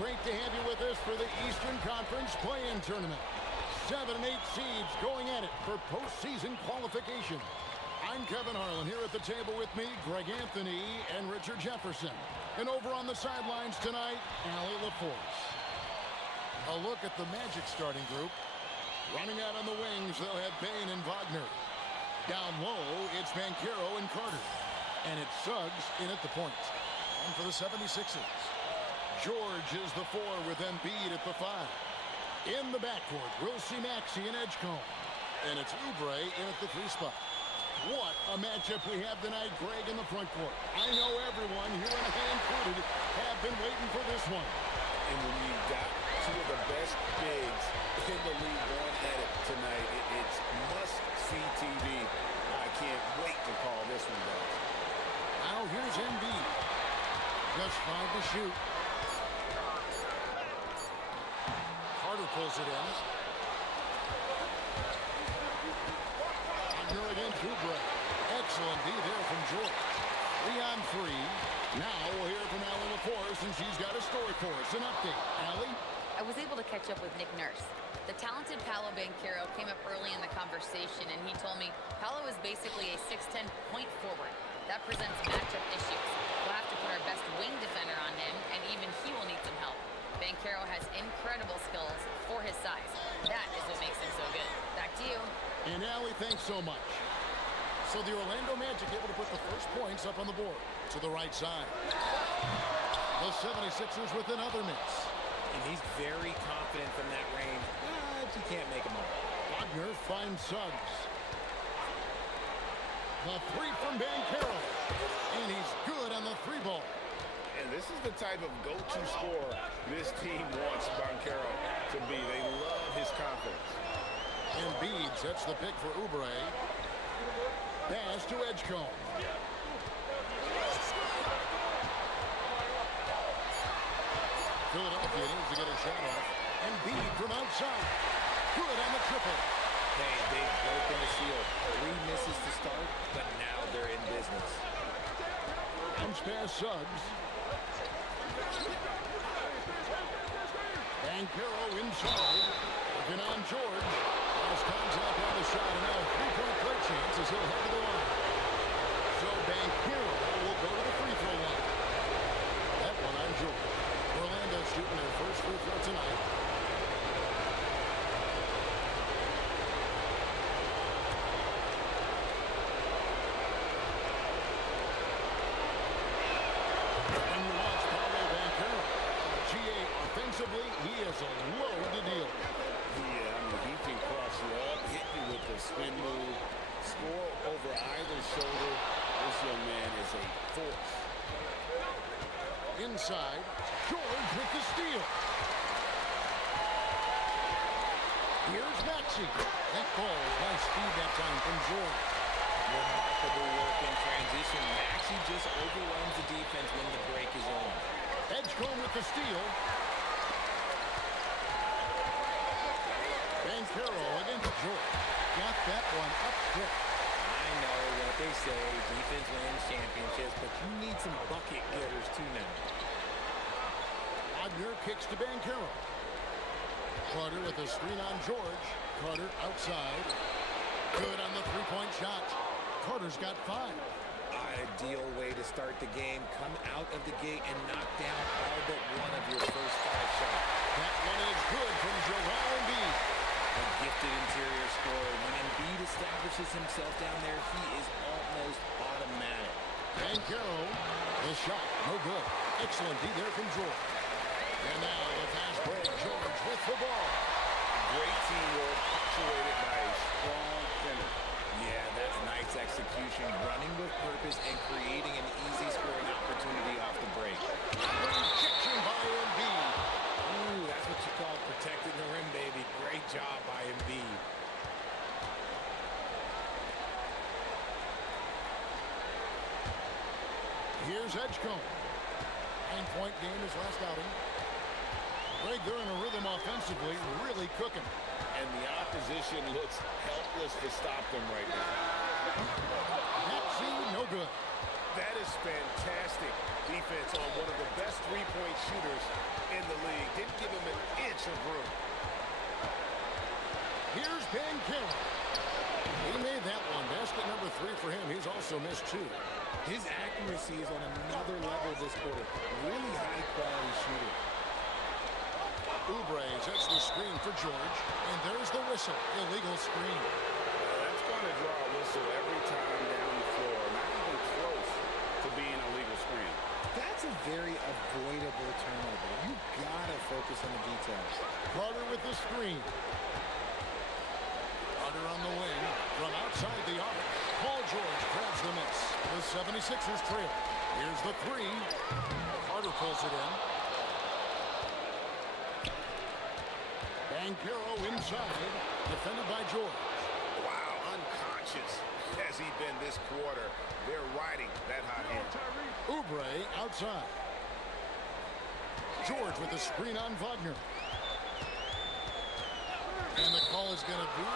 Great to have you with us for the Eastern Conference Play-In Tournament. 7 and 8 seeds going at it for postseason qualification. I'm Kevin Harlan here at the table with me, Greg Anthony and Richard Jefferson. And over on the sidelines tonight, Allie LaForce. A look at the Magic starting group. Running out on the wings, they'll have Bane and Wagner. Down low, it's Banchero and Carter. And it's Suggs in at the point. And for the 76ers, George is the 4 with Embiid at the 5. In the backcourt, we'll see Maxey and Edgecombe. And it's Oubre in at the 3 spot. What a matchup we have tonight, Greg, in the front court. I know everyone, here in the included, have been waiting for this one. And when you got two of the best bigs in the league going at it tonight, it's must-see TV. I can't wait to call this one, guys. Now here's Embiid. Just 5 to shoot. Carter pulls it in. Wagner against Oubre. Excellent D there from George. 3 on 3. Now we'll hear from Allie LaForce, and she's got a story for us. An update. Allie? I was able to catch up with Nick Nurse. The talented Paolo Banchero came up early in the conversation, and he told me Paolo is basically a 6'10" point forward. That presents matchup issues. We'll have to put our best wing defender on him, and even he will need some help. Banchero has incredible skills for his size. That is what makes him so good. Back to you. And Allie, thanks so much. So the Orlando Magic able to put the first points up on the board to the right side. The 76ers with another miss. And he's very confident from that range, but you can't make him all. Wagner finds Suggs. The 3 from Banchero. And he's good on the 3 ball. And this is the type of go-to scorer this team wants Banchero to be. They love his confidence. Embiid sets the pick for Oubre. Pass to Edgecombe. Philadelphia needs to get a shot off. Embiid from outside. Good on the triple. They've broken the seal. 3 misses to start, but now they're in business. Bounce pass Suggs. Banchero inside. Working on George. Last contact on the shot, and now a 3-point play chance as he'll head to the line. So Banchero will go to the free throw line. That one on George. Orlando shooting their first free throw tonight. And you watch Paolo Banchero. GA offensively, he is a loaded deal. Yeah, I mean, he can cross you up, hit you with the spin move, score over either shoulder. This young man is a force. Inside, George with the steal. Here's Maxey. That ball, nice speed that time from George. Remarkable work in transition. Maxey just overruns the defense when the break is on. Edgecombe with the steal. Banchero against George. Got that one up quick. I know what they say, defense wins championships, but you need some bucket getters too now. Wagner kicks to Banchero. Carter with a screen on George. Carter outside. Good on the 3-point shot. Carter's got 5. Ideal way to start the game. Come out of the gate and knock down all but one of your first 5 shots. That one is good from Joel Embiid. A gifted interior scorer. When Embiid establishes himself down there, he is almost automatic. Banchero, the shot, no good. Excellent D there from George. And now the fast break, George with the ball. Great teamwork, punctuated by a strong finish. Yeah, that's nice execution, running with purpose and creating an easy scoring opportunity off the break. Rejection by Embiid. Ooh, that's what you call protecting the rim, baby. Great job by Embiid. Here's Edgecombe. 9-point game his last outing. Greg, they're in a rhythm offensively, really cooking. And the opposition looks helpless to stop them right now. Maxey, no good. That is fantastic defense on one of the best three-point shooters in the league. Didn't give him an inch of room. Here's Bankero. He made that one. Basket number 3 for him. He's also missed 2. His accuracy is on another level this quarter. Really high-quality shooter. Oubre sets the screen for George. And there's the whistle. Illegal screen. That's going to draw a whistle every time down the floor. Not even close to being a legal screen. That's a very avoidable turnover. You gotta focus on the details. Carter with the screen. Carter on the wing from outside the arc. Paul George grabs the miss. The 76ers trail. Here's the 3. Carter pulls it in. Bankero inside. Defended by George. Wow, unconscious has he been this quarter. They're riding that hot hand. Oubre outside. George with the screen on Wagner. And the call is going to be,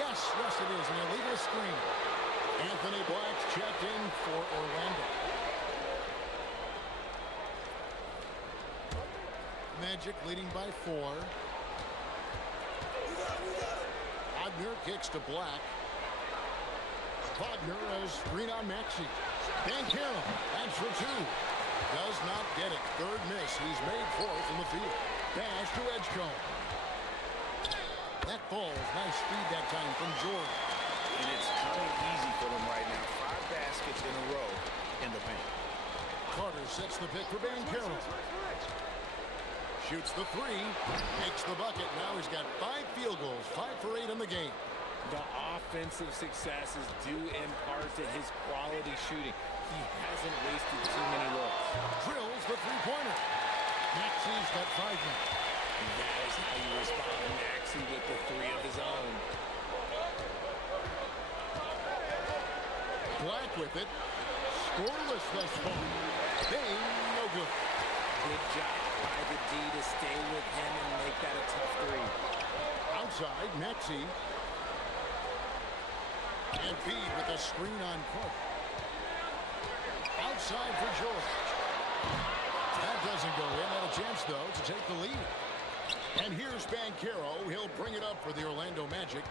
yes, it is, an illegal screen. Anthony Black's checked in for Orlando. Magic leading by 4. Wagner kicks to Black. Wagner has screen on Maxey. Bankero, that's for 2. Does not get it. Third miss. He's made 4th in the field. Dash to Edgecombe. That falls. Nice feed that time from George. And it's coming easy for them right now. 5 baskets in a row in the paint. Carter sets the pick for Bankero. Shoots the 3. Makes the bucket. Now he's got 5 field goals. 5 for 8 in the game. The offensive success is due in part to his quality shooting. He hasn't wasted too many looks. Drills the 3-pointer. Maxey's got 5 now. That is how you respond to Maxey with the 3 of his own. Black with it. Scoreless thus far. Bang, no good. Good job by the D to stay with him and make that a tough 3. Outside, Maxey. And Bede with a screen on Carter. Outside for George. That doesn't go in. Had a chance, though, to take the lead. And here's Bankero. He'll bring it up for the Orlando Magic.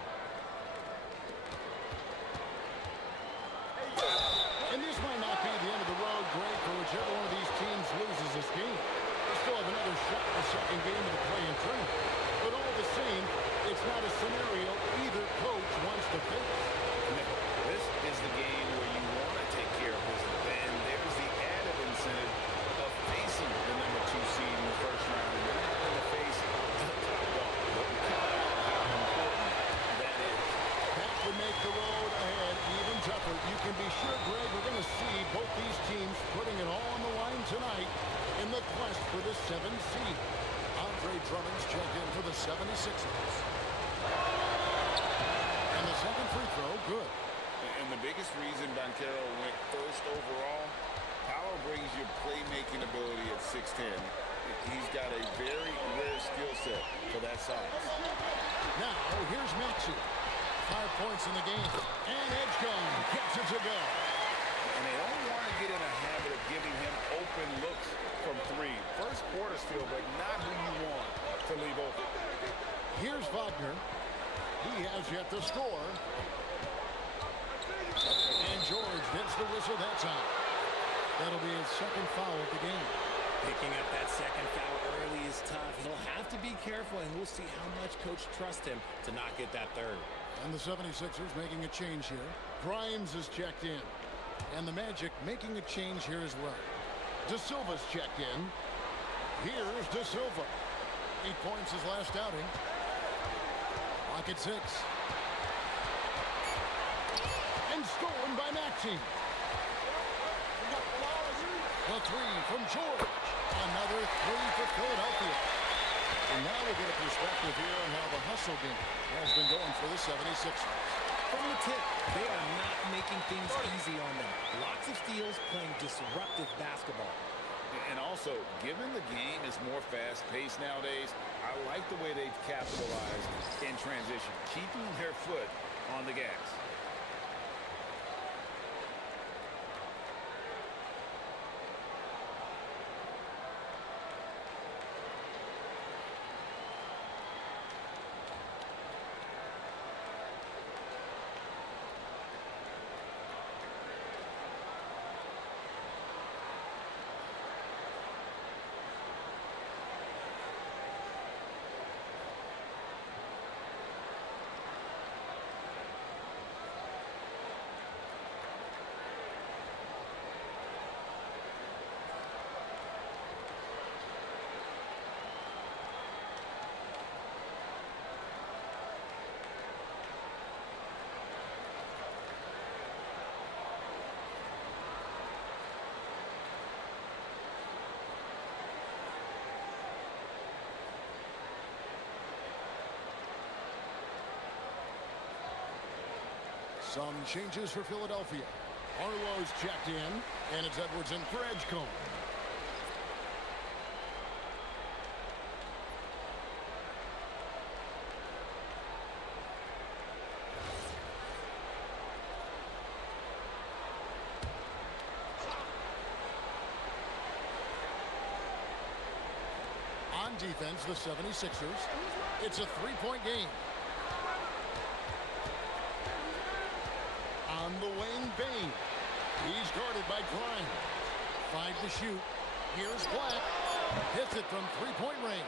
And this might not be the end of the road, Greg, for whichever one of these teams loses this game. They still have another shot in the second game of the play-in tournament. But all the same, it's not a scenario either coach wants to face. This is the game where you want to take care of business. And there's the added incentive of facing the number 2 seed in the first round. And then having to face the top dog. Look how important that is. That would make the road ahead even tougher. You can be sure, Greg, we're going to see both these teams putting it all on the line tonight in the quest for the 7th seed. Andre Drummond's checked in for the 76ers. And the second free throw, good. And the biggest reason Bankero went first overall, Powell brings your playmaking ability at 6'10". He's got a very rare skill set for that size. Now, here's Maxey. 5 points in the game. And Edgecombe gets it to go. And they don't want to get in a habit of giving him open looks from 3. First quarter still, but not who you want to leave open. Here's Wagner. He has yet to score. And George gets the whistle that time. That'll be his second foul of the game. Picking up that second foul early is tough. He'll have to be careful, and we'll see how much coach trusts him to not get that 3rd. And the 76ers making a change here. Grimes is checked in. And the Magic making a change here as well. De Silva's checked in. Here's De Silva. 8 points his last outing. Clock at 6. And stolen by Maxey. The 3 from George. Another 3 for Philadelphia. And now we get a perspective here on how the hustle game has been going for the 76ers. From the tip, they are not making things easy on them. Lots of steals, playing disruptive basketball. And also, given the game is more fast-paced nowadays, I like the way they've capitalized in transition, keeping their foot on the gas. Some changes for Philadelphia. Arlo's checked in, and it's Edwards in for Edgecombe. On defense, the 76ers. It's a three-point game. On the wing, Bain. He's guarded by Grimes. 5 to shoot. Here's Black. Hits it from three-point range.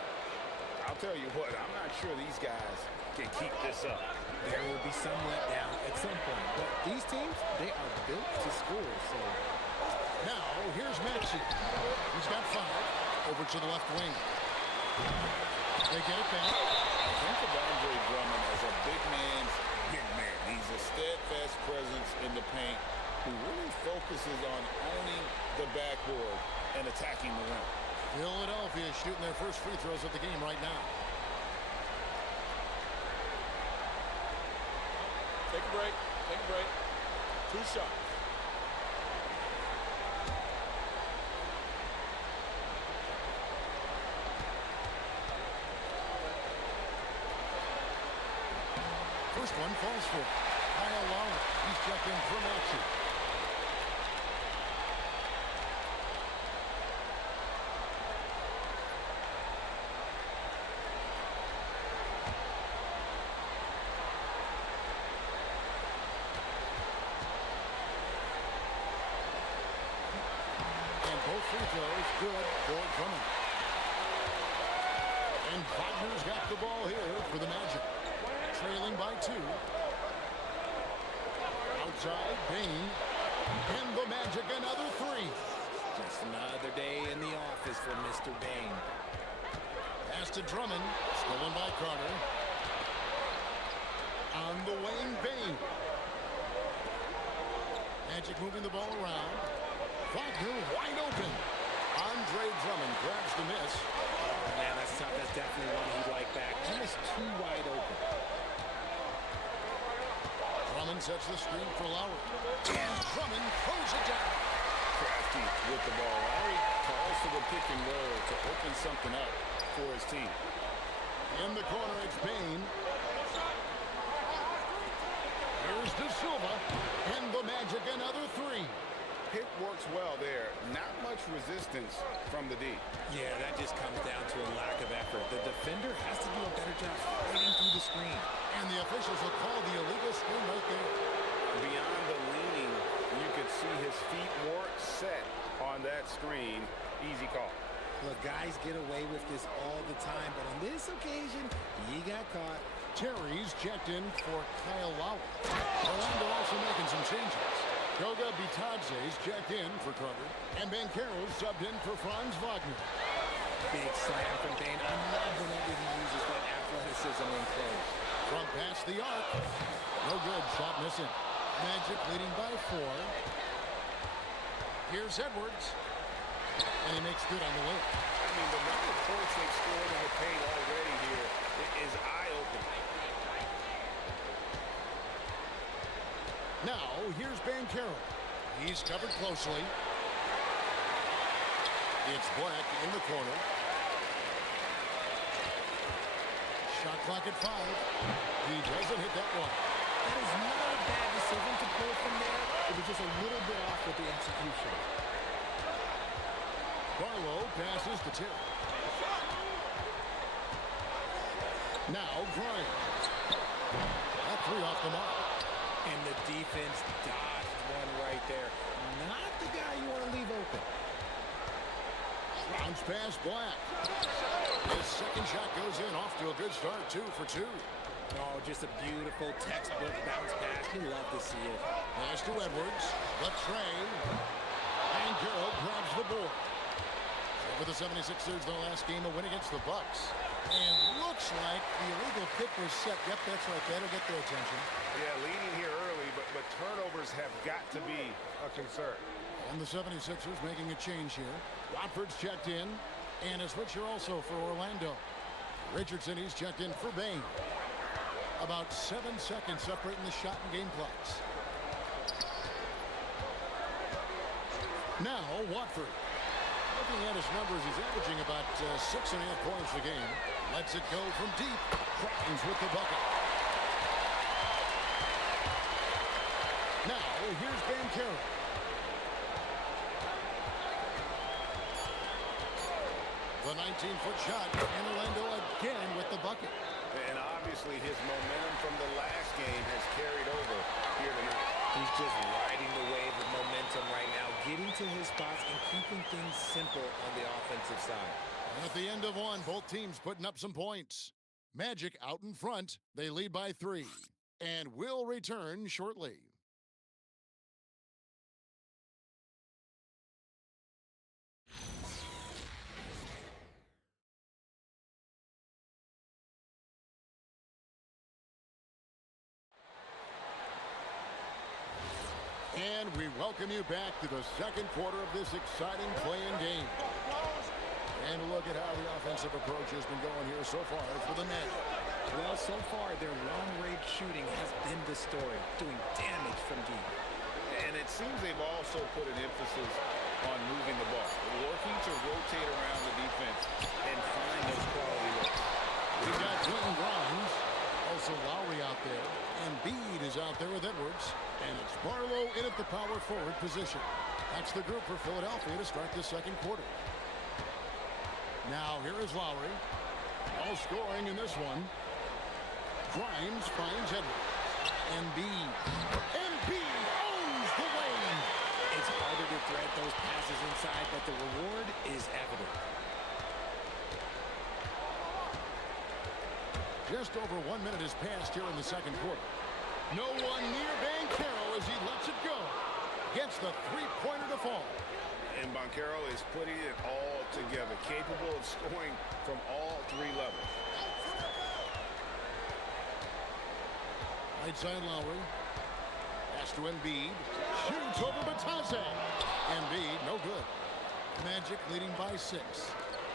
I'll tell you what, I'm not sure these guys can keep this up. There will be some letdown at some point, but these teams, they are built to score, so. Now, here's Maxey. He's got 5. Over to the left wing. They get it back. Think of Andre Drummond as a big man's big man. He's a steadfast presence in the paint who really focuses on owning the backboard and attacking the rim. Philadelphia shooting their first free throws of the game right now. Take a break. Take a break. 2 shots. First one falls for Kyle Lowry. He's checked in for Maxey. And both free throws good for Drummond. And Wagner's got the ball here for the Magic. Trailing by 2. Outside, Bain. And the Magic another 3. Just another day in the office for Mr. Bain. Pass to Drummond. Stolen by Carter. On the wing, Bain. Magic moving the ball around. Wagner wide open. Andre Drummond grabs the miss. Oh, man, that's tough. That's definitely one he'd like back. Almost too wide open. Drummond sets the screen for Lowry. And Drummond throws it down. Crafty with the ball. Lowry calls for the pick and roll to open something up for his team. In the corner, it's Bain. Here's De Silva. And the Magic another 3. Pick works well there. Not much resistance from the D. Yeah, that just comes down to a lack of effort. The defender has to do a better job fighting through the screen. And the officials will call the illegal screen right there. Beyond the leaning, you could see his feet weren't set on that screen. Easy call. Look, guys get away with this all the time, but on this occasion, he got caught. Terry's checked in for Kyle Lowry. Orlando also making some changes. Goga Bitadze's checked in for Carter. And Banchero's subbed in for Franz Wagner. Big slam from Bain. I love whenever he uses that athleticism in close. Front pass the arc. No good. Shot missing. Magic leading by 4. Here's Edwards. And he makes good on the way. I mean, the number of points they've scored in the paint already here is eye-opening. Now, here's Banchero. He's covered closely. It's Black in the corner. Shot clock at 5. He doesn't hit that one. That is not a bad decision to pull from there. It was just a little bit off with the execution. Barlow passes to Terry. Now Grimes. That 3 off the mark. And the defense dodged one right there. Not the guy you want to leave open. Bounce pass Black. His second shot goes in, off to a good start. 2 for 2. Oh, just a beautiful textbook bounce pass. You love to see it. Pass to Edwards. The tray. And Carroll grabs the board. So for the 76ers, their last game, a win against the Bucks. And looks like the illegal pick was set. Yep, that's right. That'll get their attention. Yeah, leading here early, but turnovers have got to be a concern. And the 76ers making a change here. Watford's checked in. And a switcher also for Orlando. Richardson, he's checked in for Bain. About 7 seconds separating the shot and game clocks. Now, Watford. Looking at his numbers, he's averaging about 6.5 points a game. Lets it go from deep. Crimes with the bucket. Now, here's Bancaro. The 19-foot shot. And Orlando again with the bucket. And obviously his momentum from the last game has carried over here tonight. He's just riding the wave of momentum right now, getting to his spots and keeping things simple on the offensive side. At the end of one, both teams putting up some points. Magic out in front. They lead by 3. And will return shortly. And we welcome you back to the second quarter of this exciting play-in game. And look at how the offensive approach has been going here so far for the Magic. Well, so far, their long-range shooting has been the story, doing damage from deep. And it seems they've also put an emphasis on moving the ball, working to rotate around the defense and find those quality looks. We've got Clinton Grimes, also Lowry out there, and Bede is out there with Edwards, and it's Barlow in at the power forward position. That's the group for Philadelphia to start the second quarter. Now here is Lowry, all scoring in this one. Grimes finds Edwards, and Bede. And Bede owns the lane. It's harder to thread those passes inside, but the reward is evident. Just over 1 minute has passed here in the second quarter. No one near Bancaro as he lets it go. Gets the three-pointer to fall. And Bancaro is putting it all together, capable of scoring from all 3 levels. Right side Lowry. Pass to Embiid. Shoots over Batase. Embiid, no good. Magic leading by 6.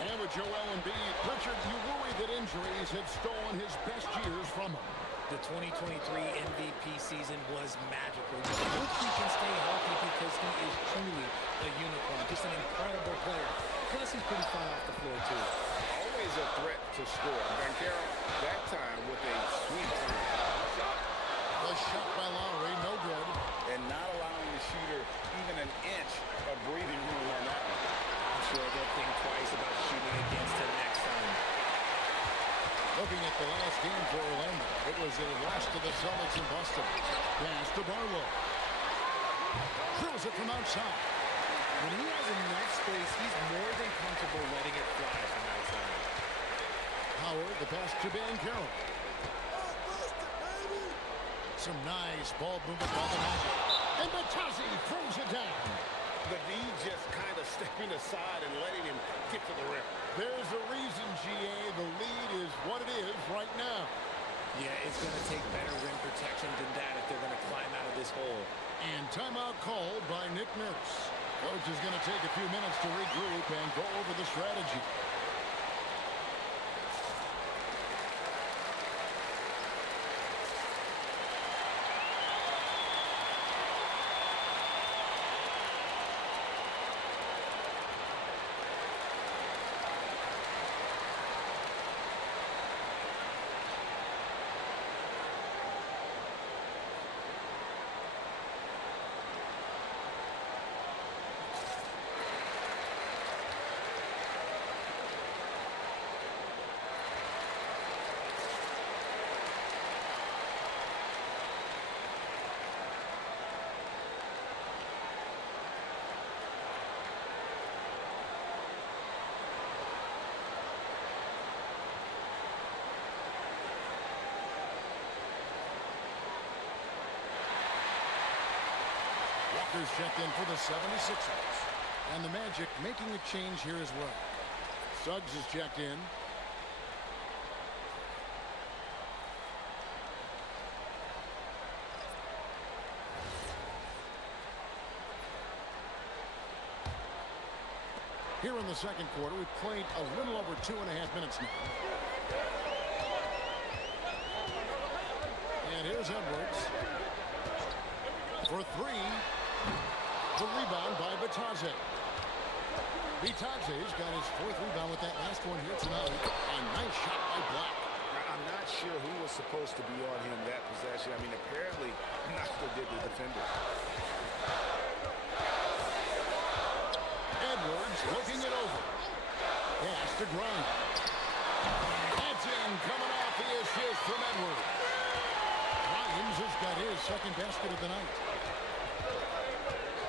And with Joel Embiid, Richard, you worry that injuries have stolen his best years from him. The 2023 MVP season was magical. You hope he can stay healthy because he is truly a unicorn. Just an incredible player. Plus, he's pretty fun off the floor, too. Always a threat to score. Bancaro, that time with a sweet shot. The shot by Lowry, no good. And not allowing the shooter even an inch of breathing room on that one. I'm sure they'll think twice about shooting against him next time. Looking at the last game for Orlando, it was a loss to the Celtics in Boston. Pass to Barlow. Drills it from outside. When he has enough space, he's more than comfortable letting it fly from outside. Howard, the pass to Bancaro. Some nice ball movement by the Magic. And Batase throws it down. The D just kind of stepping aside and letting him get to the rim. There's a reason, GA. The lead is what it is right now. Yeah, it's going to take better rim protection than that if they're going to climb out of this hole. And timeout called by Nick Nurse. Coach is going to take a few minutes to regroup and go over the strategy. Walker's checked in for the 76ers. And the Magic making a change here as well. Suggs is checked in. Here in the second quarter, we've played a little over 2.5 minutes now. And here's Edwards for 3. The rebound by Bitadze. Bitadze's got his 4th rebound with that last one here tonight. A nice shot by Black. I'm not sure who was supposed to be on him that possession. I mean, apparently, neither did the defender. Edwards looking it over. Pass to Grimes. That's in, coming off the assist from Edwards. Grimes has got his 2nd basket of the night.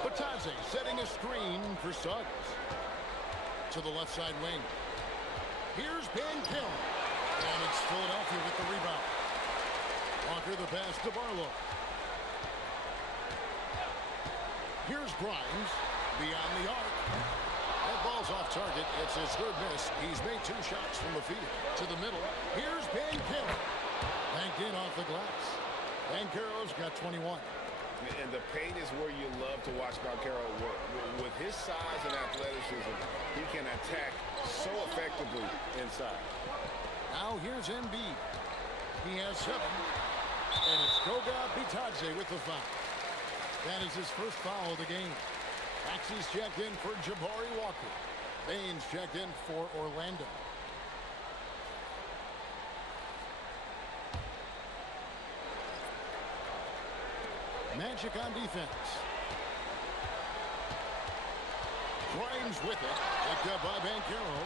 Bitadze setting a screen for Suggs. To the left side wing. Here's Banchero. And it's Philadelphia with the rebound. Walker the pass to Barlow. Here's Grimes. Beyond the arc. That ball's off target. It's his 3rd miss. He's made 2 shots from the field. To the middle. Here's Banchero. Banked in off the glass. Banchero's got 21. And the paint is where you love to watch Banchero work. With his size and athleticism, he can attack so effectively inside. Now here's Embiid. He has 7. And it's Goga Bitadze with the foul. That is his 1st foul of the game. Maxey's checked in for Jabari Walker. Baines checked in for Orlando. Magic on defense. Grimes with it. Picked up by Banchero.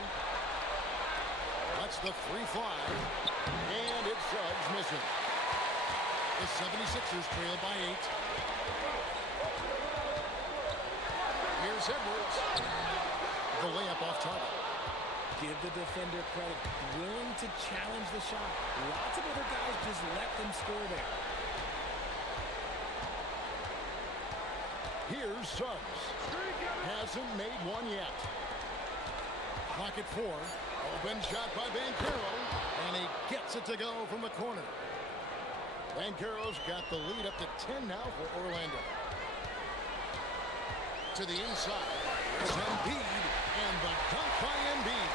That's the 3 fly. And it's Suggs missing. The 76ers trail by 8. Here's Edwards. The layup off target. Give the defender credit. Willing to challenge the shot. Lots of other guys just let them score there. Here's Suggs. Hasn't made one yet. Pocket 4. Open shot by Banchero. And he gets it to go from the corner. Banchero's got the lead up to 10 now for Orlando. To the inside. There's Embiid. And the dunk by Embiid.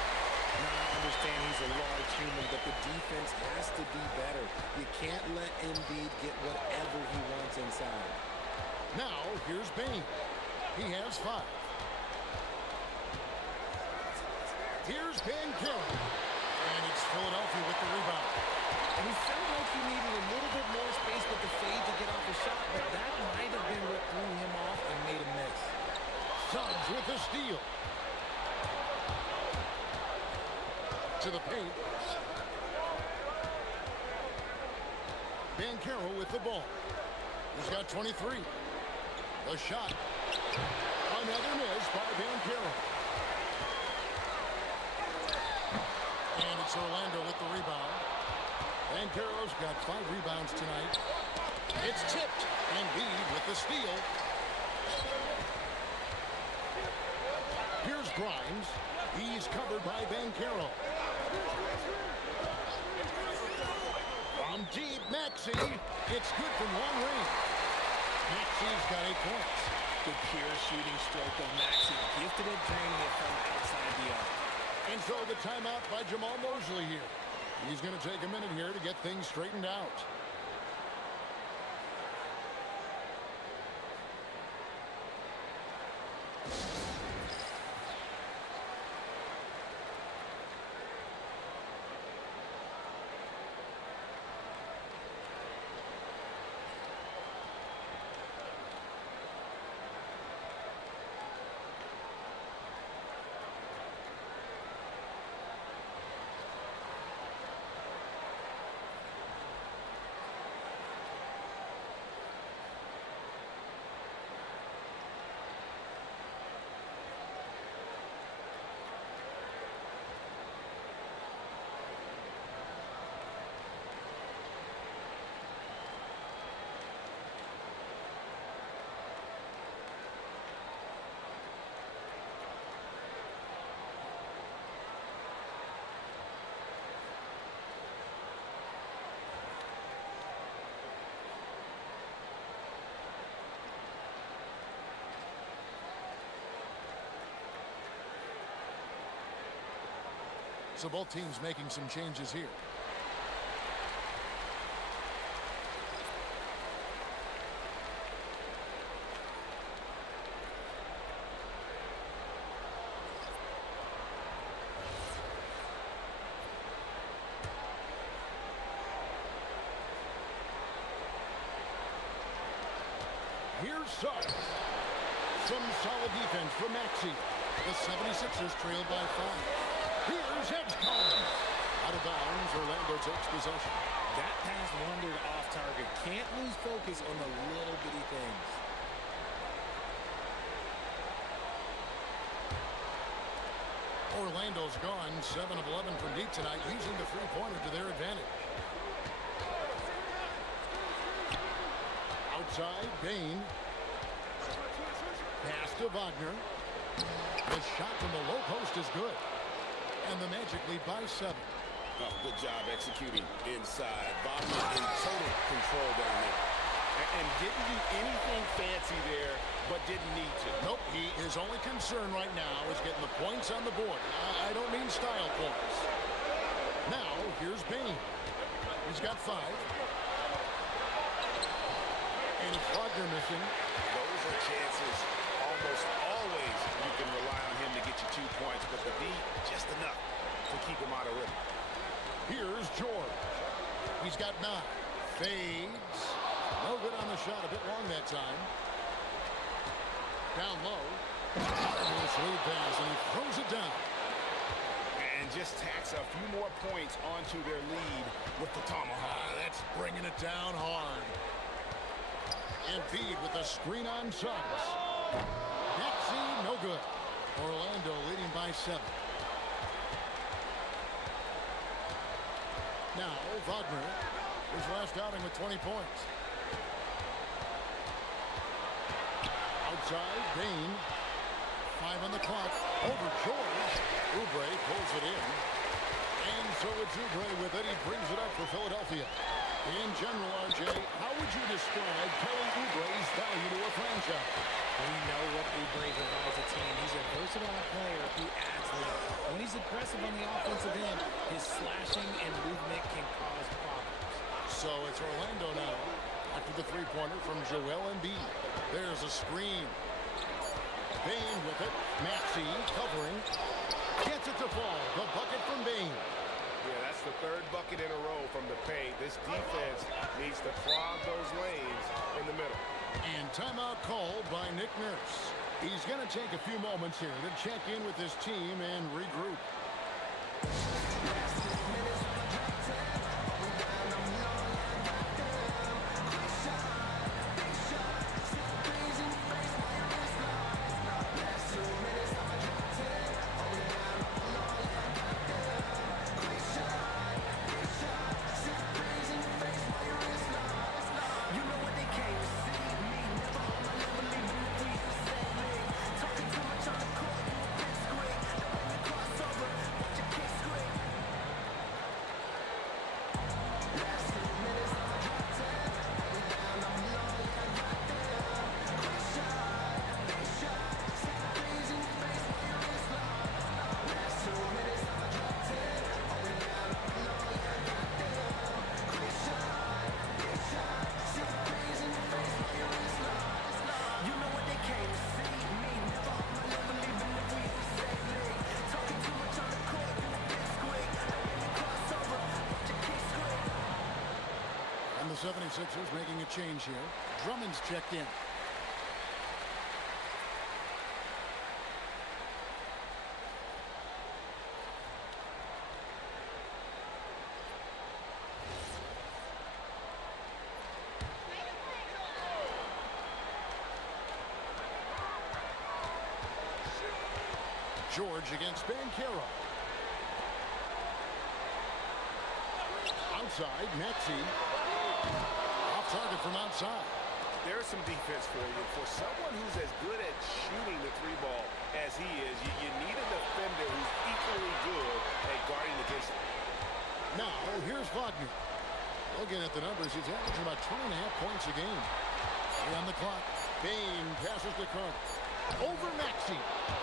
Now, I understand he's a large human, but the defense has to be better. You can't let Embiid get whatever he wants inside. Now, here's Bain. He has 5. Here's Banchero. And it's Philadelphia with the rebound. And he felt like he needed a little bit more space with the fade to get off the shot, but that might have been what threw him off and made him miss. Suggs with the steal. To the paint. Banchero with the ball. He's got 23. The shot. Another miss by Banchero. And it's Orlando with the rebound. Banchero's got 5 rebounds tonight. It's tipped. Embiid with the steal. Here's Grimes. He's covered by Banchero. From deep, Maxey. It's good from long range. Maxey's got 8 points. The pure shooting stroke of Maxey. Gifted at draining it from outside the arc. And so the timeout by Jamal Mosley here. He's going to take a minute here to get things straightened out. So both teams making some changes here. Here's Suggs. Some solid defense from Maxey. The 76ers trailed by 5. Here's Edgecombe. Out of bounds, Orlando takes possession. That pass wandered off target. Can't lose focus on the little bitty things. Orlando's gone 7 of 11 from deep tonight, using the three-pointer to their advantage. Outside, Bain. Pass to Wagner. The shot from the low post is good. And the Magic lead by 7. Oh, good job executing inside. Wagner in total control down there. And didn't do anything fancy there, but didn't need to. Nope, his only concern right now is getting the points on the board. I don't mean style points. Now, here's Bain. He's got 5. And it's Wagner missing. Those are chances. Almost always you can rely on him to get you 2 points, but the D, just enough to keep him out of rhythm. Here's George. He's got 9. Fades. No good on the shot. A bit long that time. Down low. Marvelous lead pass, and he throws it down. And just tacks a few more points onto their lead with the tomahawk. That's bringing it down hard. Embiid with a screen on Suggs. Maxey, no good. Orlando leading by 7. Now, Wagner, his last outing with 20 points. Outside, Bain. 5 on the clock. Over George. Oubre pulls it in. And so it's Oubre with it. He brings it up for Philadelphia. In general, RJ, how would you describe Kelly Oubre's value to a franchise? We know what Oubre provides a team. He's a versatile player who adds length. When he's aggressive on the offensive end, his slashing and movement can cause problems. So it's Orlando now. After the three-pointer from Joel Embiid. There's a screen. Bain with it. Maxey covering. Gets it to fall. The bucket from Bain. Yeah, that's the 3rd bucket in a row from the paint. This defense needs to clog those lanes in the middle. And timeout called by Nick Nurse. He's going to take a few moments here to check in with his team and regroup. The 76ers making a change here. Drummond's checked in. George against Banchero. Outside, Maxey. Off target from outside. There's some defense for you. For someone who's as good at shooting the 3-ball as he is, you need a defender who's equally good at guarding against him. Now, here's Wagner. Looking at the numbers, he's averaging about 20.5 points a game. On the clock, Bain passes to Carter. Over Maxey.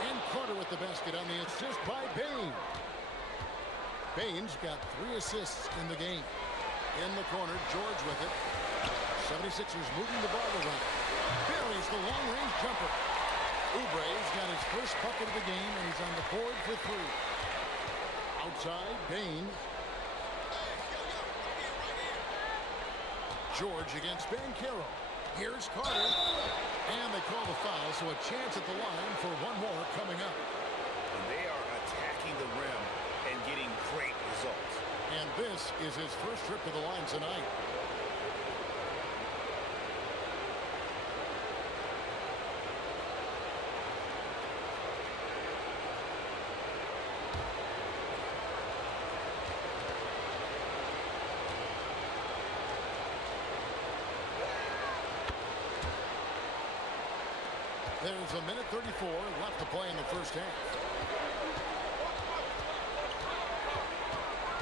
And Carter with the basket on the assist by Bain. Bain's got 3 assists in the game. In the corner, George with it. 76ers moving the ball around. Buries the long-range jumper. Oubre's got his first bucket of the game, and he's on the board for 3. Outside, Bain. George against Banchero. Here's Carter. And they call the foul, so a chance at the line for one more coming up. And they are attacking the rim and getting great results. And this is his first trip to the line tonight. There's a minute 34 left to play in the first half.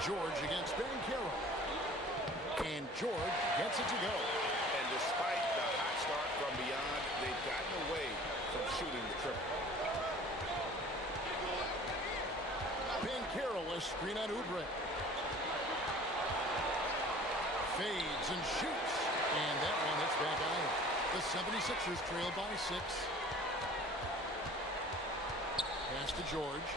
George against Banchero. And George gets it to go. And despite the hot start from beyond, they've gotten away from shooting the triple. Banchero, a screen on Oubre. Fades and shoots. And that one hits back iron. The 76ers trail by 6. Pass to George.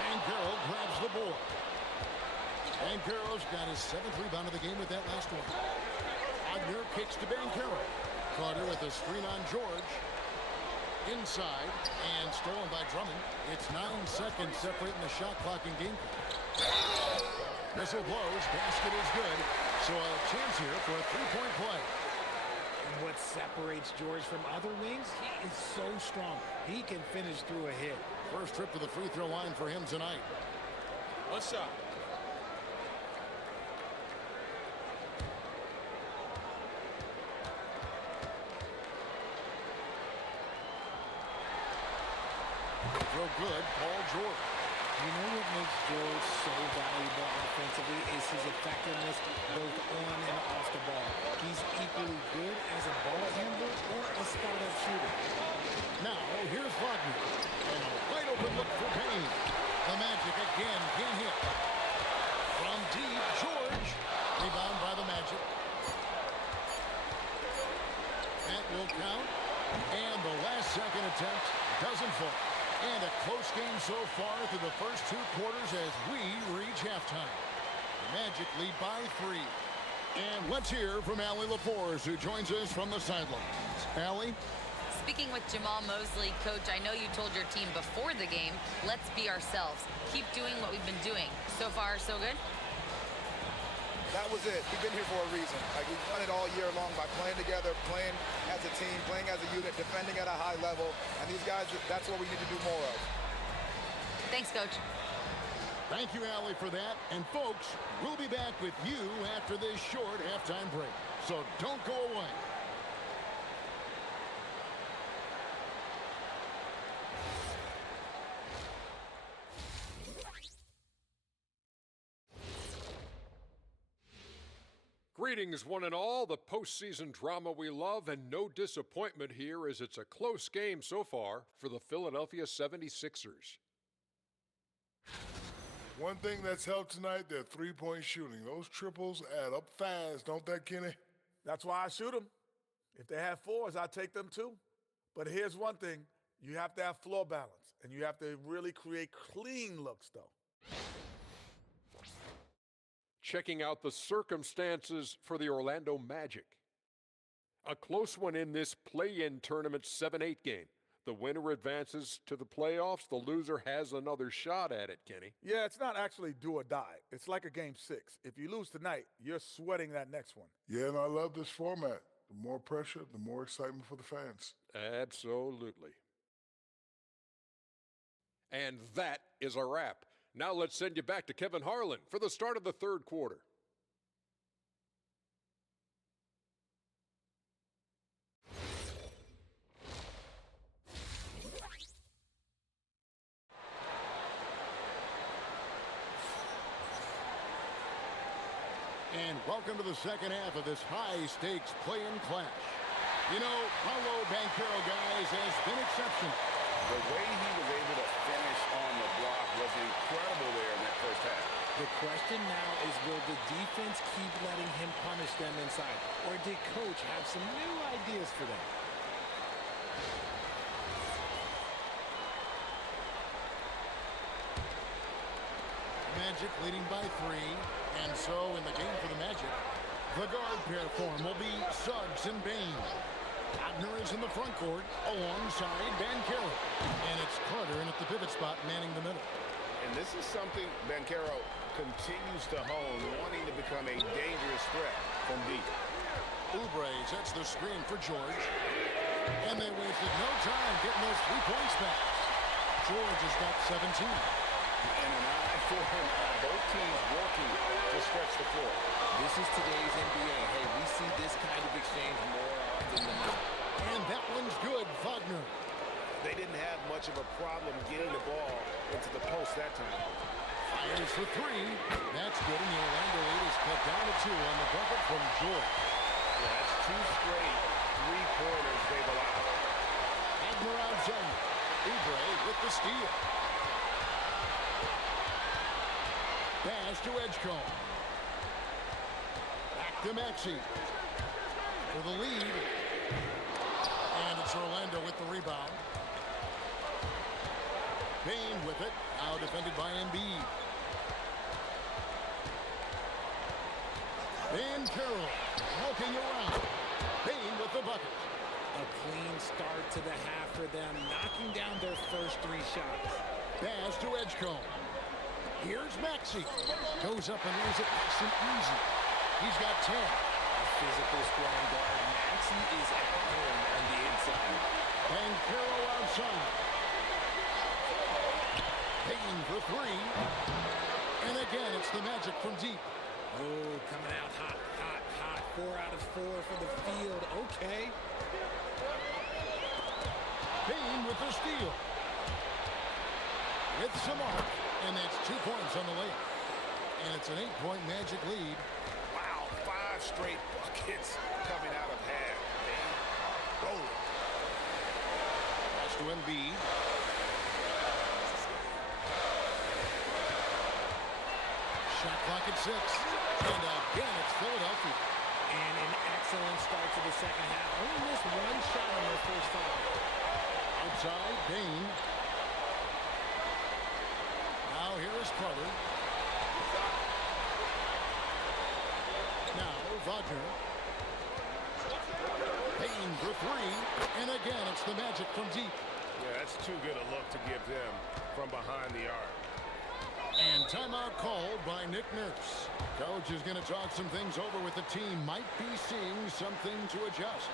Banchero grabs the board. Banchero's got his 7th rebound of the game with that last one. Wagner kicks to Banchero. Carter with a screen on George. Inside and stolen by Drummond. It's 9 seconds separating the shot clock and game clock. Whistle blows. Basket is good. So a chance here for a three-point play. And what separates George from other wings? He is so strong. He can finish through a hit. First trip to the free throw line for him tonight. One shot. Throw good, Paul George. You know what makes George so valuable offensively is his effectiveness both on and off the ball. He's equally good as a ball handler or a spot-up shooter. Now, here's Wagner. And a wide open look for Payne. The Magic again can't hit. From deep, George. Rebound by the Magic. That will count. And the last second attempt doesn't fall. And a close game so far through the first 2 quarters as we reach halftime. Magic lead by 3. And let's hear from Allie LaForce, who joins us from the sidelines. Allie? Speaking with Jamal Mosley, Coach, I know you told your team before the game, let's be ourselves. Keep doing what we've been doing. So far, so good? That was it. We've been here for a reason. Like, we've done it all year long by playing together, playing as a team, playing as a unit, defending at a high level. And these guys, that's what we need to do more of. Thanks, Coach. Thank you, Allie, for that. And, folks, we'll be back with you after this short halftime break. So don't go away. Greetings, one and all. The postseason drama we love, and no disappointment here as it's a close game so far for the Philadelphia 76ers. One thing that's helped tonight, their three-point shooting. Those triples add up fast, don't they, Kenny? That's why I shoot them. If they have 4s, I take them too. But here's one thing. You have to have floor balance, and you have to really create clean looks, though. Checking out the circumstances for the Orlando Magic. A close one in this play-in tournament 7-8 game. The winner advances to the playoffs. The loser has another shot at it, Kenny. Yeah, it's not actually do or die. It's like a game 6. If you lose tonight, you're sweating that next one. Yeah, and I love this format. The more pressure, the more excitement for the fans. Absolutely. And that is a wrap. Now let's send you back to Kevin Harlan for the start of the third quarter. And welcome to the second half of this high-stakes play-in clash. You know, Paolo Banchero, guys, has been exceptional. The way he was able to finish on the block was incredible there in that first half. The question now is, will the defense keep letting him punish them inside? Or did Coach have some new ideas for them? Magic leading by 3. And so in the game for the Magic, the guard pair form will be Suggs and Bain. Wagner is in the front court alongside Banchero. And it's Carter in at the pivot spot manning the middle. And this is something Banchero continues to hone, wanting to become a dangerous threat from deep. Oubre sets the screen for George. And they wasted no time getting those 3 points back. George has got 17. And an eye for him. Both teams working to stretch the floor. This is today's NBA. Hey, we see this kind of exchange more often than not. And that one's good, Wagner. They didn't have much of a problem getting the ball into the post that time. Fires for 3. That's good, and the Orlando lead is cut down to 2 on the bucket from George. Yeah, that's 2 straight 3-pointers they've allowed. Wagner outside. Oubre with the steal. Pass to Edgecombe. Back to Maxey. For the lead. And it's Orlando with the rebound. Bain with it. Now defended by Embiid. Banchero walking around. Bain with the bucket. A clean start to the half for them, knocking down their first 3 shots. Pass to Edgecombe. Here's Maxey. Goes up and lays it nice and easy. He's got 10. A physical, strong guard. Maxey is at home on the inside. Banchero outside. Bain for 3. And again, it's the Magic from deep. Oh, coming out hot, hot, hot. 4 out of 4 for the field. Okay. Bain with the steal. With some arc. And that's 2 points on the layup. And it's an 8-point Magic lead. Wow, 5 straight buckets coming out of half. Rolling. Pass to Embiid. Shot clock at 6. And again, it's Philadelphia. And an excellent start to the second half. Only missed 1 shot on their first 5. Outside, Bain. Now here is Carter. Now Wagner. Bain for 3. And again, it's the Magic from deep. Yeah, that's too good a look to give them from behind the arc. And timeout called by Nick Nurse. Coach is going to talk some things over with the team. Might be seeing something to adjust.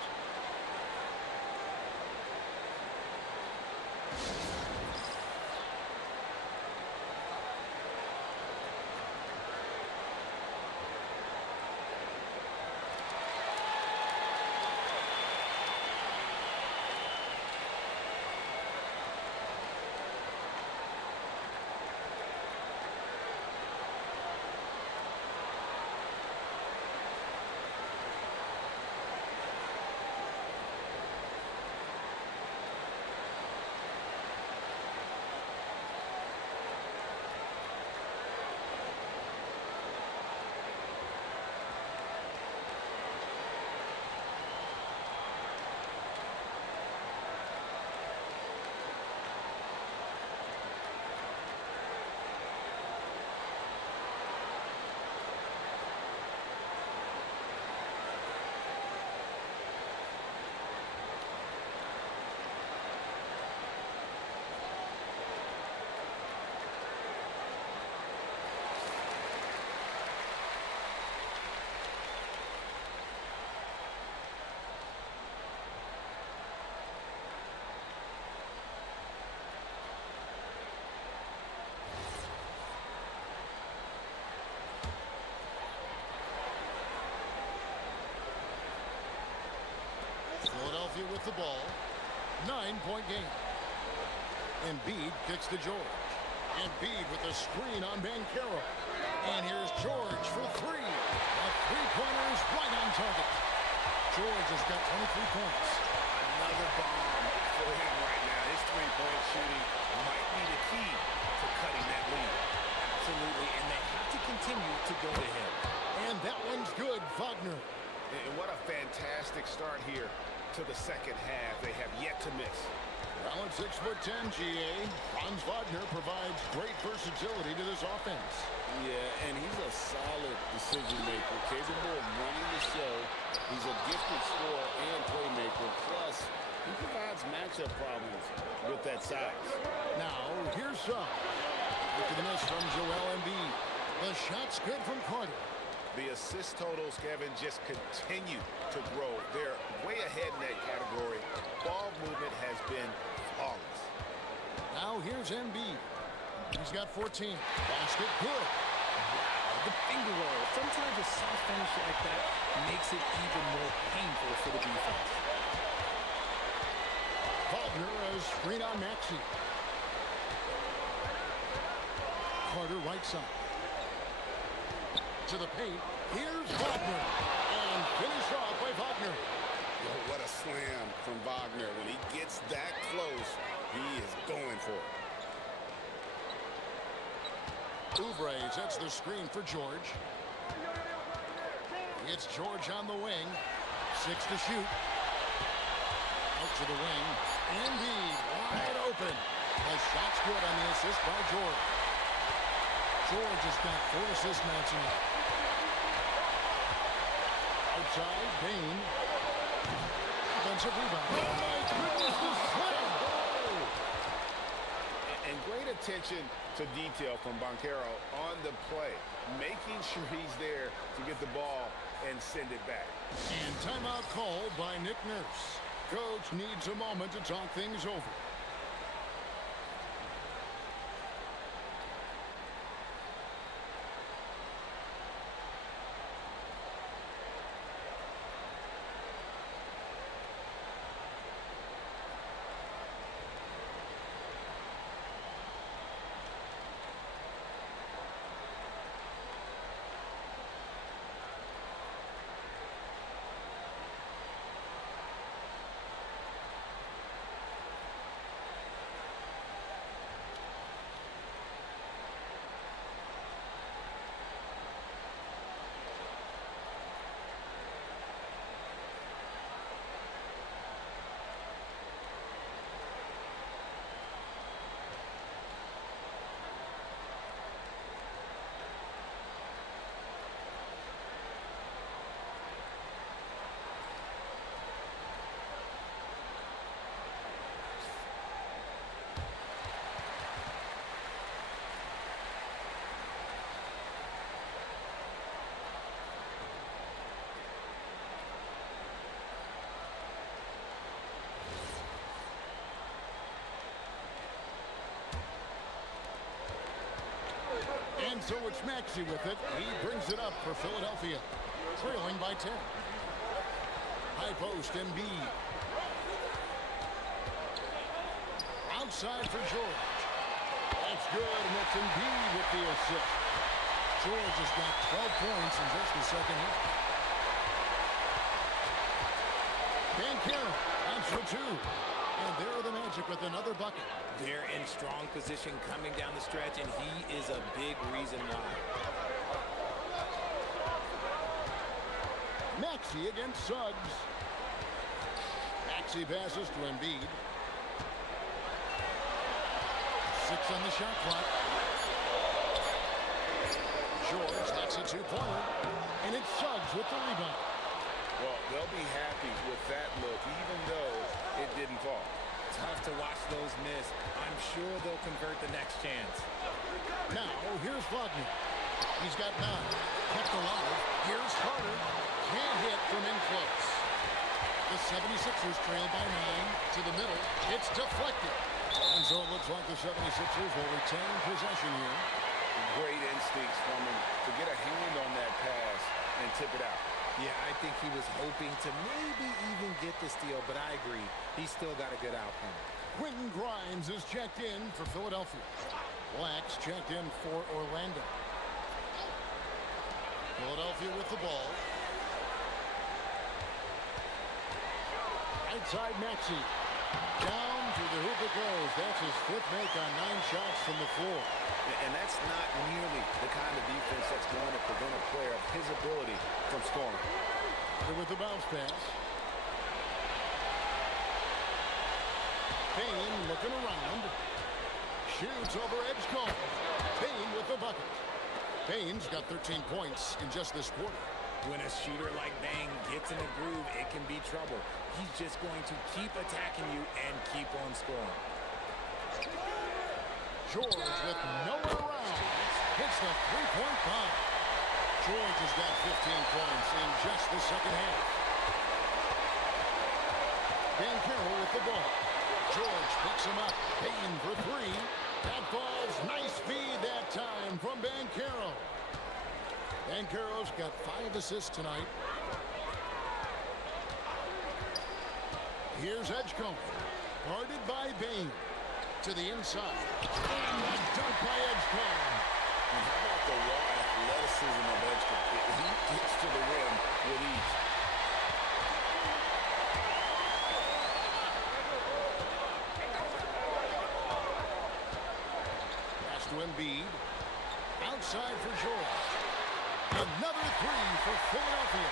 Philadelphia with the ball. 9-point game. Embiid kicks to George. Embiid with a screen on Banchero. And here's George for 3. A 3-pointer is right on target. George has got 23 points. Another bomb for him right now. His 3-point shooting might be the key to cutting that lead. Absolutely, and they have to continue to go to him. And that one's good, Wagner. And what a fantastic start here to the second half. They have yet to miss. Well, at 6'10", GA, Franz Wagner provides great versatility to this offense. Yeah, and he's a solid decision maker, capable of running the show. He's a gifted scorer and playmaker. Plus, he provides matchup problems with that size. Now, here's Suggs. After the miss from Joel Embiid. The shot's good from Carter. The assist totals, Kevin, just continue to grow. They're way ahead in that category. Ball movement has been flawless. Now here's Embiid. He's got 14. Basket good. The finger roll. Sometimes a soft finish like that makes it even more painful for the defense. Wagner, a screen on Maxey. Carter right side. To the paint. Here's Wagner. And finished off by Wagner. Yo, what a slam from Wagner. When he gets that close, he is going for it. Oubre sets the screen for George. It's George on the wing. 6 to shoot. Out to the wing. Embiid wide open. The shot's good on the assist by George. George has got 4 assists now tonight. Outside, Bain. Defensive rebound. Oh my goodness, the slam! And great attention to detail from Banchero on the play, making sure he's there to get the ball and send it back. And timeout called by Nick Nurse. Coach needs a moment to talk things over. And so it's Maxey with it. He brings it up for Philadelphia, trailing by 10. High post, Embiid. Outside for George. That's good, and it's Embiid with the assist. George has got 12 points in just the second half. Banchero, that's for 2. And there are the Magic with another bucket. They're in strong position coming down the stretch, and he is a big reason why. Maxey against Suggs. Maxey passes to Embiid. 6 on the shot clock. George, that's a 2-pointer. And it's Suggs with the rebound. Well, they'll be happy with that look, even though it didn't fall. Tough to watch those miss. I'm sure they'll convert the next chance. Now, here's Wagner. He's got 9. Kept alive. Here's Carter. Can't hit from in close. The 76ers trail by 9 to the middle. It's deflected. And so it looks like the 76ers will retain possession here. Great instincts from him to get a hand on that pass and tip it out. Yeah, I think he was hoping to maybe even get the steal, but I agree. He's still got a good outcome. Quentin Grimes is checked in for Philadelphia. Black's checked in for Orlando. Philadelphia with the ball. Outside Maxey. Down to the hoop it goes. That's his 5th make on 9 shots from the floor. And that's not nearly the kind of defense that's going to prevent a player of his ability from scoring. With the bounce pass. Bane looking around. Shoots over Edgecombe. Bane with the bucket. Bane's got 13 points in just this quarter. When a shooter like Bane gets in a groove, it can be trouble. He's just going to keep attacking you and keep on scoring. George with nowhere around. Hits the three-point bomb. George has got 15 points in just the second half. Banchero with the ball. George picks him up. Payton for three. That falls. Nice feed that time from Banchero. Banchero's got 5 assists tonight. Here's Edgecombe. Guarded by Bane. To the inside. And the dunk by Edgecombe. And how about the raw athleticism of Edgecombe? He gets to the rim with ease. Pass to Embiid. Outside for George. Another three for Philadelphia.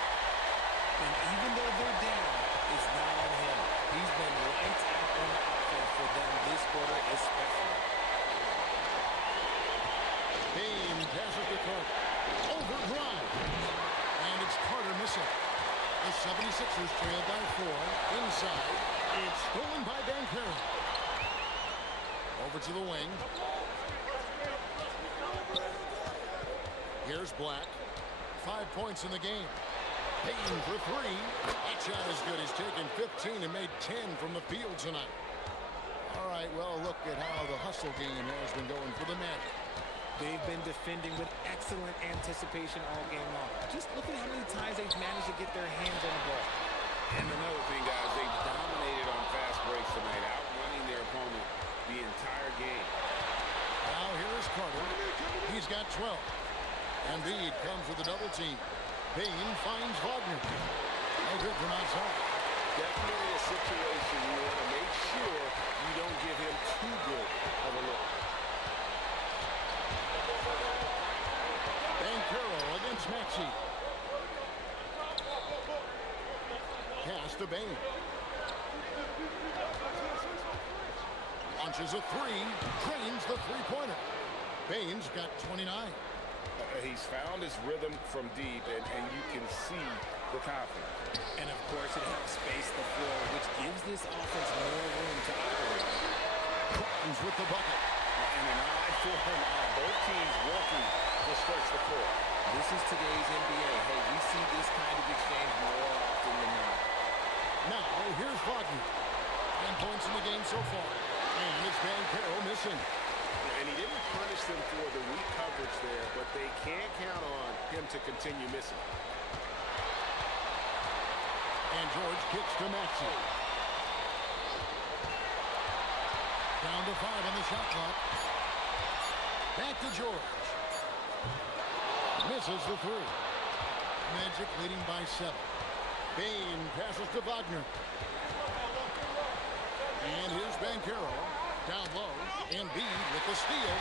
And even though they're down, it's not on him. He's been lights out on offense for them this quarter especially. Bane passes to Carter. Over drive. And it's Carter missing. The 76ers trail by 4. Inside. It's stolen by Banchero. Over to the wing. Here's Black. 5 points in the game. Payton for three. That shot is good. He's taken 15 and made 10 from the field tonight. All right, well, look at how the hustle game has been going for the Magic. They've been defending with excellent anticipation all game long. Just look at how many times they've managed to get their hands on the ball. And another thing, guys, they dominated on fast breaks tonight, outrunning their opponent the entire game. Now here is Carter. He's got 12. Embiid comes with a double team. Bane finds Wagner. No good from outside. Definitely a situation you want to make sure you don't give him too good of a look. Banchero against Maxey. Pass to Bane. Launches a three. Drains the three-pointer. Bane's got 29. He's found his rhythm from deep, and you can see the confidence. And of course, it helps space the floor, which gives this offense more room to operate. Crowns with the bucket. And an eye for an eye. Both teams working to stretch the floor. This is today's NBA. Hey, we see this kind of exchange more often than not. Now, here's Wagner. 10 points in the game so far. And it's Banchero missing. And he didn't punish them for the weak coverage there, but they can't count on him to continue missing. And George kicks to Maxey. Down to 5 on the shot clock. Back to George. Misses the three. Magic leading by 7. Bane passes to Wagner. And here's Banchero. Down low. Embiid with the steal.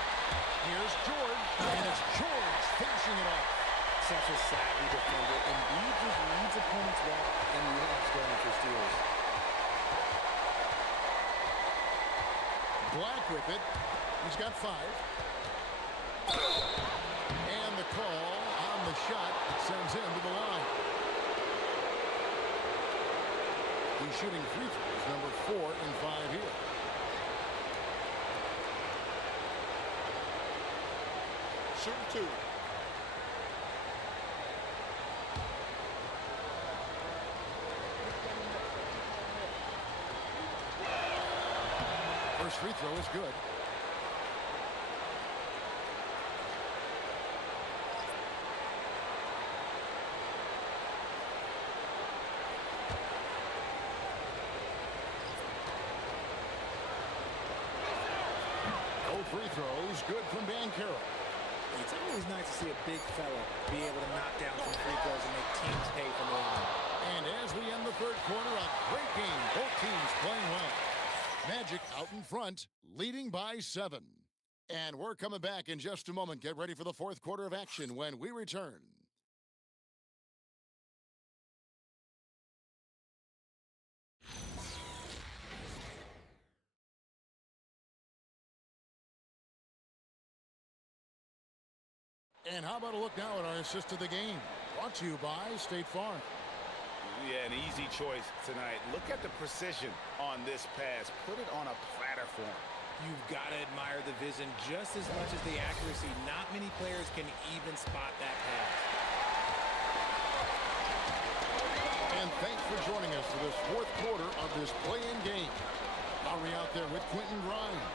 Here's George. And it's George finishing it off. Such a savvy defender. Embiid just reads opponents well and loves going for steals. Black with it. He's got 5. And the call on the shot sends him to the line. He's shooting free throws, number 4 in 5 here. Shooting 2. First free throw is good. Both free throws good from Banchero. It's always nice to see a big fella be able to knock down some free throws and make teams pay from the line. And as we end the third quarter, a great game. Both teams playing well. Magic out in front, leading by 7. And we're coming back in just a moment. Get ready for the fourth quarter of action when we return. And how about a look now at our assist of the game? Brought to you by State Farm. Yeah, an easy choice tonight. Look at the precision on this pass. Put it on a platter for him. You've got to admire the vision just as much as the accuracy. Not many players can even spot that pass. And thanks for joining us for this fourth quarter of this play-in game. Lowry out there with Quentin Grimes.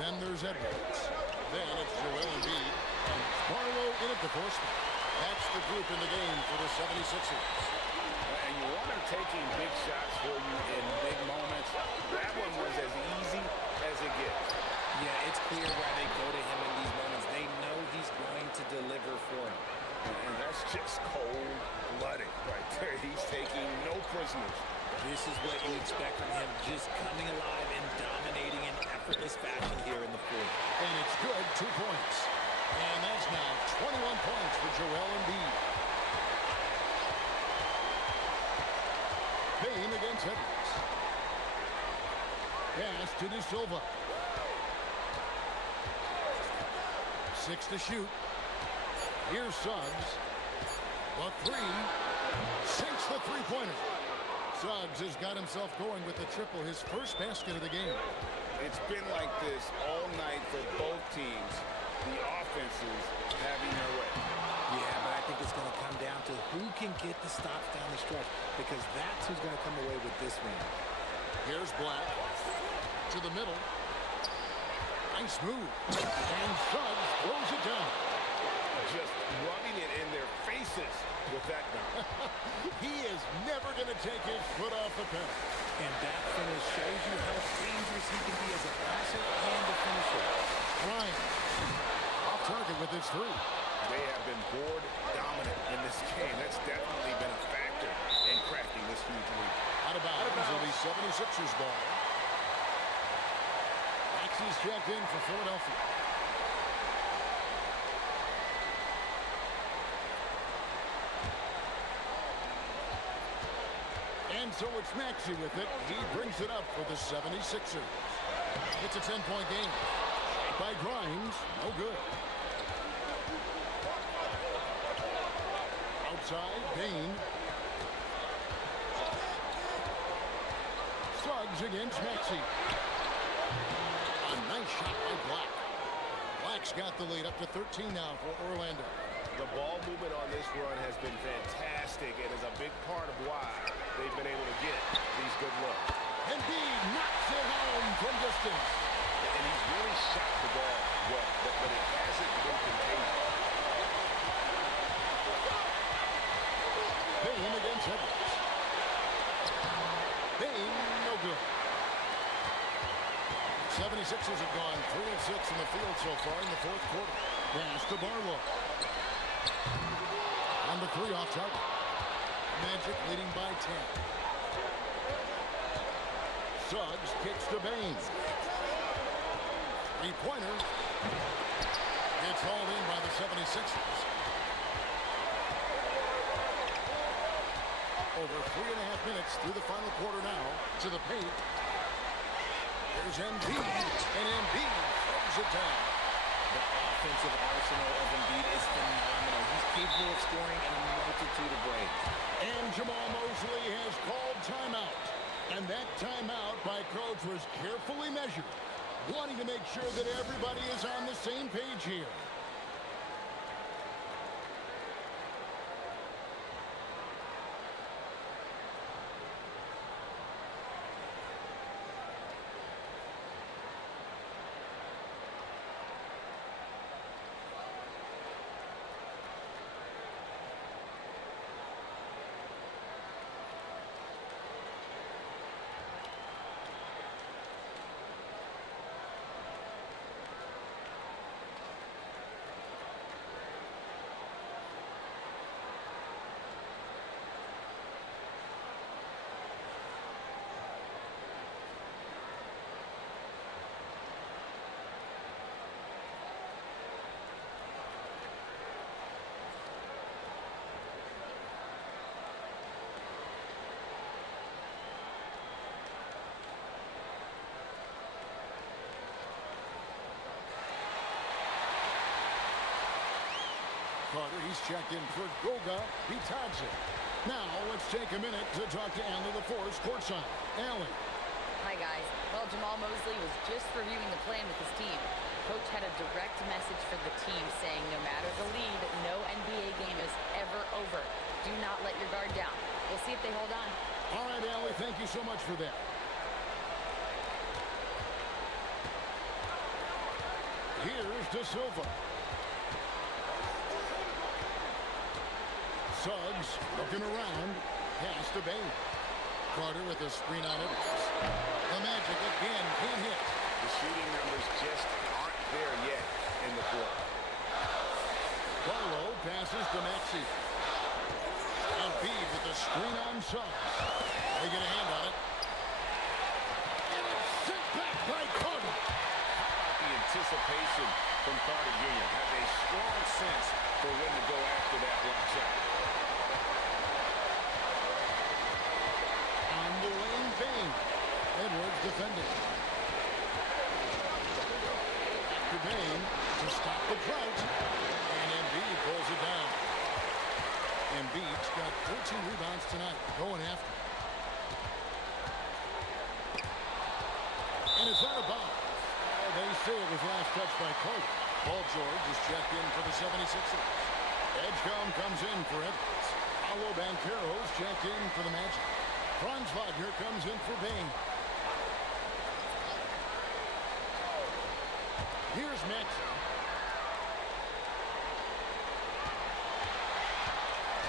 Then there's Edwards. Then it's Joel Embiid. And Barlow in at the first. That's the group in the game for the 76ers. And you want him taking big shots for you in big moments. That one was as easy as it gets. Yeah, it's clear why they go to him in these moments. They know he's going to deliver for them. And that's just cold-blooded right there. He's taking no prisoners. This is what you expect from him, just coming alive and dominating in effortless fashion here in the fourth. And it's good, 2 points. And that's now 21 points for Joel Embiid. Bane against Edwards. Pass to De Silva. 6 to shoot. Here's Suggs. The three. Sinks the three-pointer. Suggs has got himself going with the triple, his first basket of the game. It's been like this all night for both teams. The offenses having their way. Yeah, but I think it's going to come down to who can get the stops down the stretch, because that's who's going to come away with this one. Here's Black. To the middle. Nice move. And Suggs throws it down. Just rubbing it in their faces with that gun. He is never going to take his foot off the pedal. And that finish shows you how dangerous he can be as a passer and a finisher. Bryant off target with his three. They have been board dominant in this game. That's definitely been a factor in crafting this huge lead. Out of bounds will be 76ers ball. Maxey's checked in for Philadelphia. And so it's Maxey with it. He brings it up for the 76ers. It's a 10-point game. By Grimes, no good. Outside, Bane. Suggs against Maxey. A nice shot by Black. Black's got the lead up to 13 now for Orlando. The ball movement on this run has been fantastic and is a big part of why they've been able to get these good looks. Embiid knocks it home from distance. And he's really shot the ball well, but it hasn't been contained. Bane against Edwards. Bane, no good. 76ers have gone 3 of 6 in the field so far in the fourth quarter. Pass to Barlow. On the three off target. Magic leading by 10. Suggs kicks to Bane. Three-pointer. It's hauled in by the 76ers. Over 3.5 minutes through the final quarter now. To the paint. There's Embiid. And Embiid throws it down. The offensive arsenal of Embiid is phenomenal. He's capable of scoring in a multitude of ways. And Jamal Mosley has called timeout. And that timeout by Coach was carefully measured, wanting to make sure that everybody is on the same page here. Carter, he's checked in for Goga. He tags it. Now, let's take a minute to talk to Allen LaForce courtside. Allen. Hi, guys. Well, Jamal Mosley was just reviewing the plan with his team. Coach had a direct message for the team saying no matter the lead, no NBA game is ever over. Do not let your guard down. We'll see if they hold on. All right, Allie, thank you so much for that. Here's De Silva. Suggs looking around. Pass to Bain. Carter with a screen on it. The Magic again can't hit. The shooting numbers just aren't there yet in the quarter. Barlow passes to Maxey. And Embiid with the screen on Suggs. They get a hand on it. And it's sent back by Carter. The anticipation from Carter Jr. has a strong sense for when to go after that block shot. On the lane, Bain. Edwards defending. To Bain to stop the drought. And Embiid pulls it down. Embiid's got 13 rebounds tonight. Going after. And it's out of bounds. They say it was last touched by Carter. Paul George is checked in for the 76ers. Edgecombe comes in for Edwards. Paolo Banchero's checked in for the Magic. Franz Wagner comes in for Bain. Here's Maxey.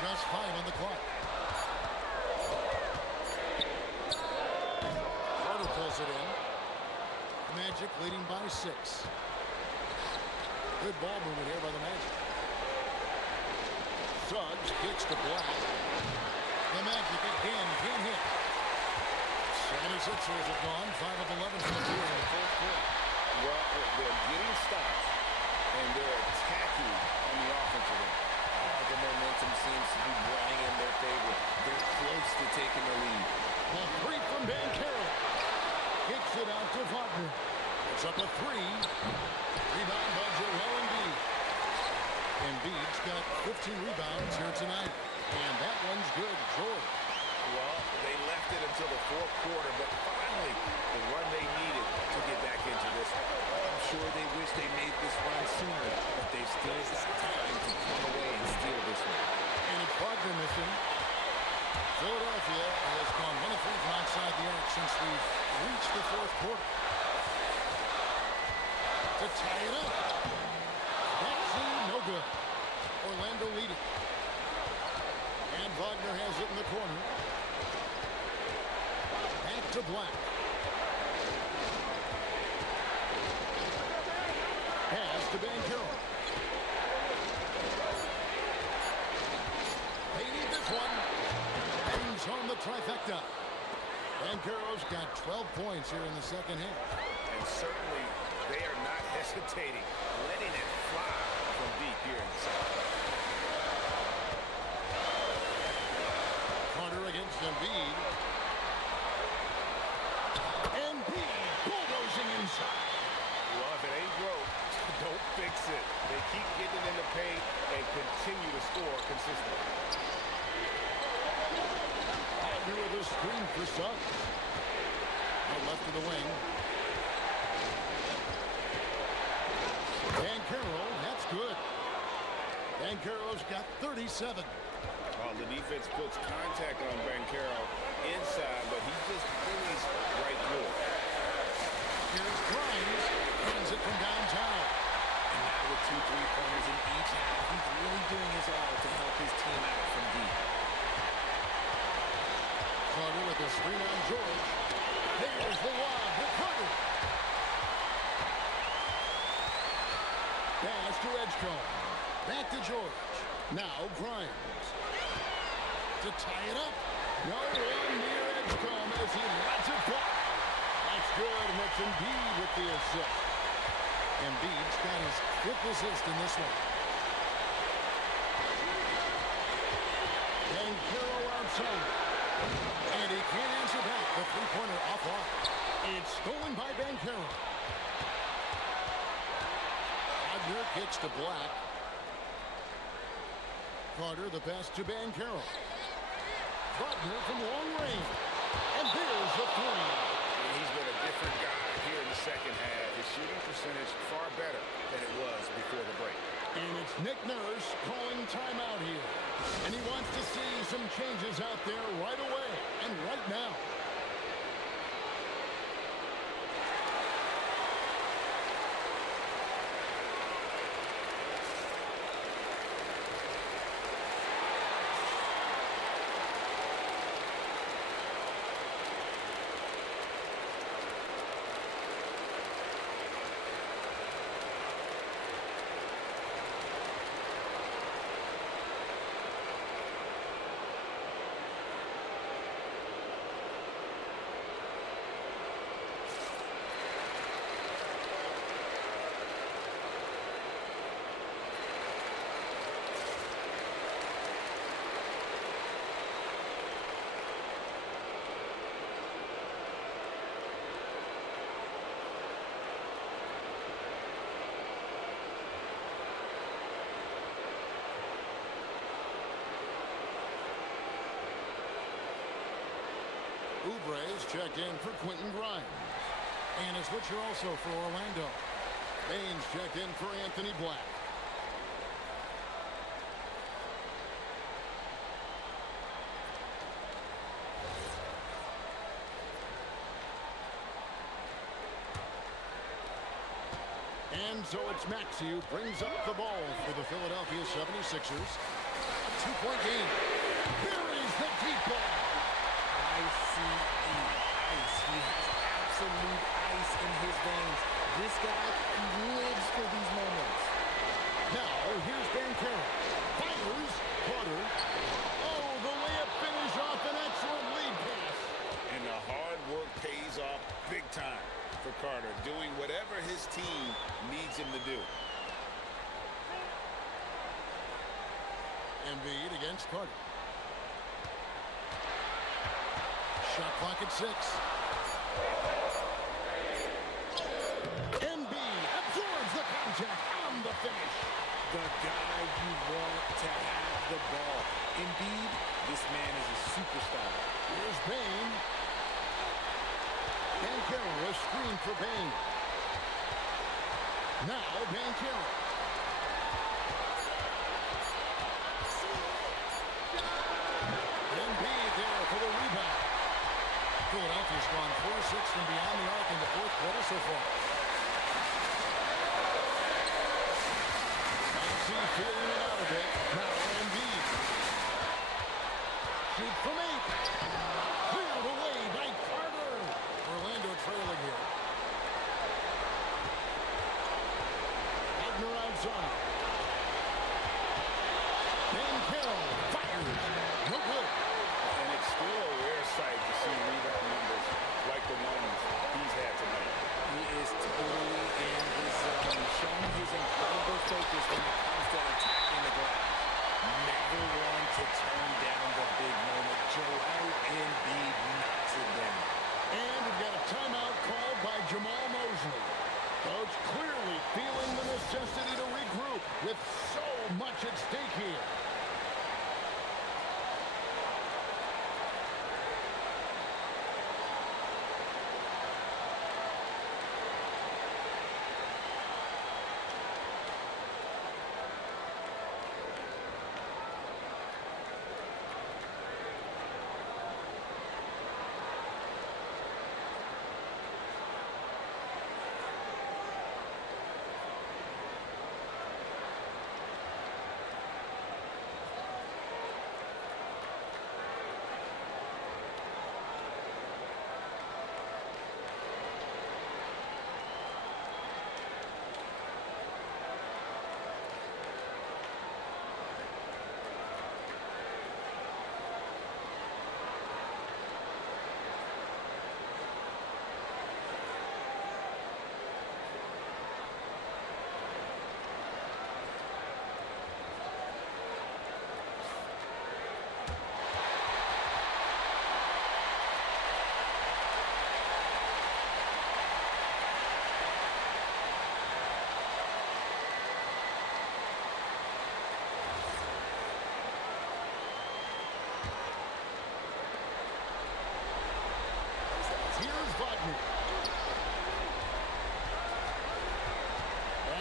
Just 5 on the clock. Carter pulls it in. Magic leading by 6. Good ball movement here by the Magic. Suggs kicks to Black. The Magic again can't hit. 76ers have gone 5 of 11 from the field in the fourth quarter. Well, they're getting stops, and they're attacking on the offensive end. The momentum seems to be running in their favor. They're close to taking the lead. A three from Banchero. Kicks it out to Wagner. It's up a 3. Rebound by Joel Embiid. Embiid's got 15 rebounds here tonight. And that one's good. George. Well, they left it until the fourth quarter, but finally the run they needed to get back into this one. I'm sure they wish they made this run sooner, but they've still got time to come away and steal this one. And it's Wagner missing. Philadelphia has gone 1 of 3 from outside the arc since we've reached the fourth quarter. To tie it up. Maxey, no good. Orlando leading. And Wagner has it in the corner. Back to Black. Pass to Banchero. They need this one. Brings home the trifecta. Banchero's got 12 points here in the second half. And certainly they are not hesitating, letting it fly from deep here in the second. Carter against Embiid. Embiid bulldozing inside. Well, if it ain't broke, don't fix it. They keep getting in the paint and continue to score consistently. Wagner with a screen for Suggs. Left of the wing. Banchero, that's good. Banchero's got 37. Well, the defense puts contact on Banchero inside, but he just bullies right through it. Here's Grimes. Runs it from downtown. And now with 2 3-pointers in each half, he's really doing his all to help his team out from deep. Carter with a screen on George. There's the lob to Carter. Pass to Edgecombe. Back to George. Now Grimes. To tie it up. No one near Edgecombe as he lets it fly. That's good, and it's Embiid with the assist. Embiid's got his 5th assist in this one. Banchero outside. And he can't answer back. The three-pointer offline. It's stolen by Banchero. Wagner kicks to Black. Carter, the pass to Banchero. Butler from long range. And there's the three. He's been a different guy here in the second half. His shooting percentage far better than it was before the break. And it's Nick Nurse calling timeout here. And he wants to see some changes out there right away and right now. Oubre's checked in for Quentin Grimes. And a switcher also for Orlando. Baines checked in for Anthony Black. And so it's Maxey who brings up the ball for the Philadelphia 76ers. A two-point game. Buries the deep ball. ICE. He has absolute ice in his veins. This guy, he lives for these moments. Now, here's Banchero. Fires. Carter. Oh, the layup finish off an excellent lead pass. And the hard work pays off big time for Carter, doing whatever his team needs him to do. Embiid against Carter. Shot clock at 6. Embiid absorbs the contact on the finish. The guy you want to have the ball. Embiid, this man is a superstar. Here's Bane. Banchero, a screen for Bane. Now Banchero. Embiid there for the rebound. Philadelphia's gone 4-6 from beyond the arc in the fourth quarter so far. Maxey feeling it out a bit. Now Embiid. Shoot from 8. Cleared away by Carter. Orlando trailing here. Wagner outside. Banchero fires. No good. And it's still a rare sight to see rebound numbers like the ones he's had tonight. He is totally in the zone, showing his incredible focus when it comes to attacking the glass. Never one to turn down the big moment. Joel Embiid knocks it down. And we've got a timeout called by Jamal Mosley. Coach clearly feeling the necessity to regroup with so much at stake here.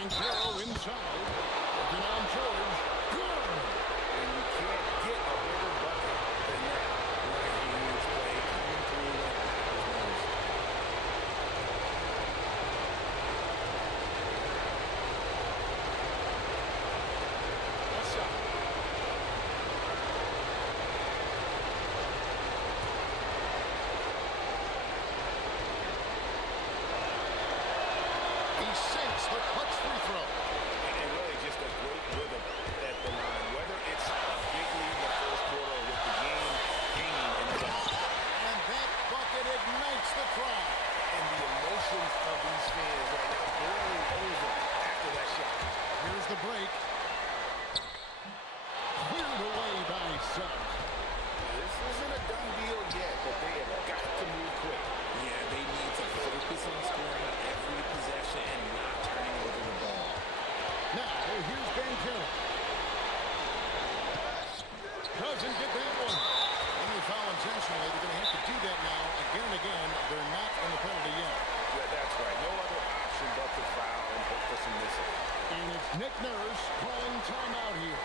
Banchero inside. Looking on George. Good. And you can't get a bigger bucket than that. What a huge play coming through like Bowers knows. A shot. He sinks the clutch free throw. And really just a great rhythm at the line. Whether it's a big lead in the first quarter or with the game hanging in the balance. And that bucket ignites the crowd. And the emotions of these fans right now boiling over after that shot. Here's the break. Cleared away by Suggs. This isn't a done deal yet, but they have got to move quick. Yeah, they need to focus on scoring every possession and not turning over the ball. Now, here's Banchero. Doesn't get that one. When they foul intentionally, they're going to have to do that now again and again. They're not on the penalty yet. Yeah, that's right. No other option but to foul and hope for some missing. And it's Nick Nurse calling timeout here.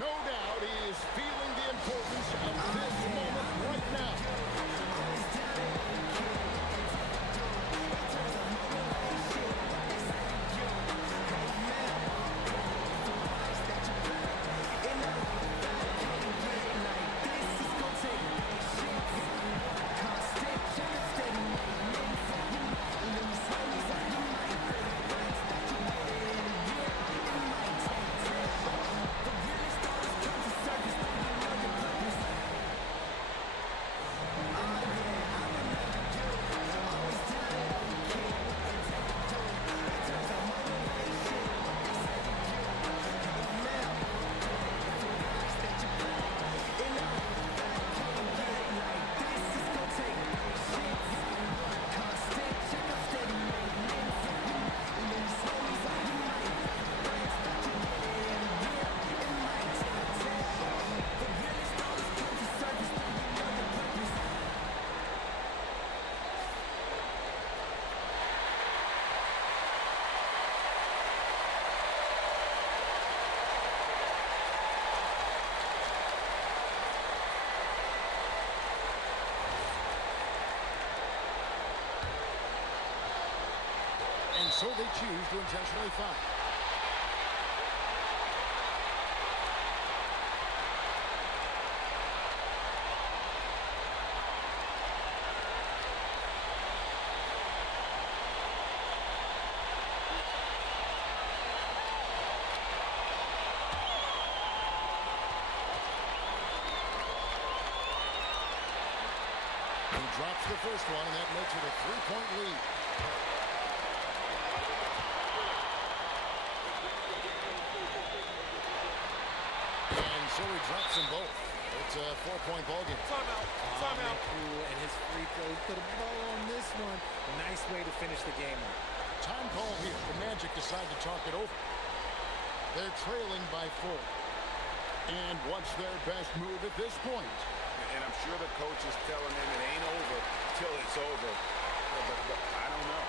No doubt he is feeling the importance of this moment right now. And so they choose to intentionally foul. He drops the first one, and that makes it a three-point lead. And so he drops them both. It's a 4-point ball game. Timeout. Cool, and his free throw. He put a ball on this one. Nice way to finish the game out. Time call here. The Magic decide to talk it over. They're trailing by 4. And what's their best move at this point? And I'm sure the coach is telling them it ain't over till it's over. But I don't know.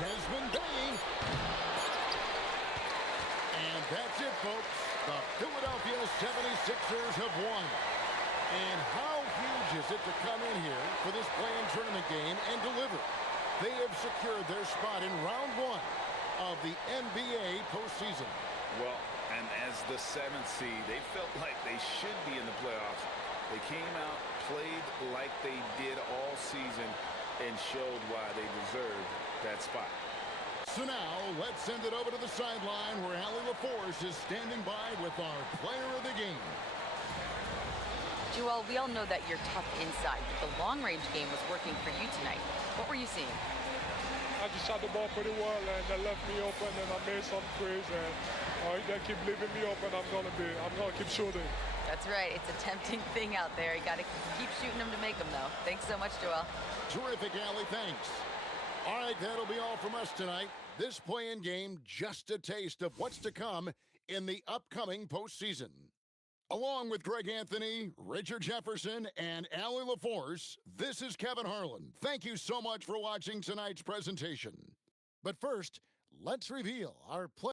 Desmond Bain. And That's it, folks. The Philadelphia 76ers have won. And how huge is it to come in here for this play-in tournament game and deliver? They have secured their spot in round one of the NBA postseason. Well, and as the 7th seed, they felt like they should be in the playoffs. They came out, played like they did all season, and showed why they deserved that spot. So now, let's send it over to the sideline where Allie LaForce is standing by with our player of the game. Joel, we all know that you're tough inside, but the long-range game was working for you tonight. What were you seeing? I just shot the ball pretty well, and they left me open, and I made some threes, and they keep leaving me open. I'm gonna keep shooting. That's right. It's a tempting thing out there. You got to keep shooting them to make them, though. Thanks so much, Joel. Terrific, Allie. Thanks. All right, that'll be all from us tonight. This play-in game, just a taste of what's to come in the upcoming postseason. Along with Greg Anthony, Richard Jefferson, and Allie LaForce, this is Kevin Harlan. Thank you so much for watching tonight's presentation. But first, let's reveal our play.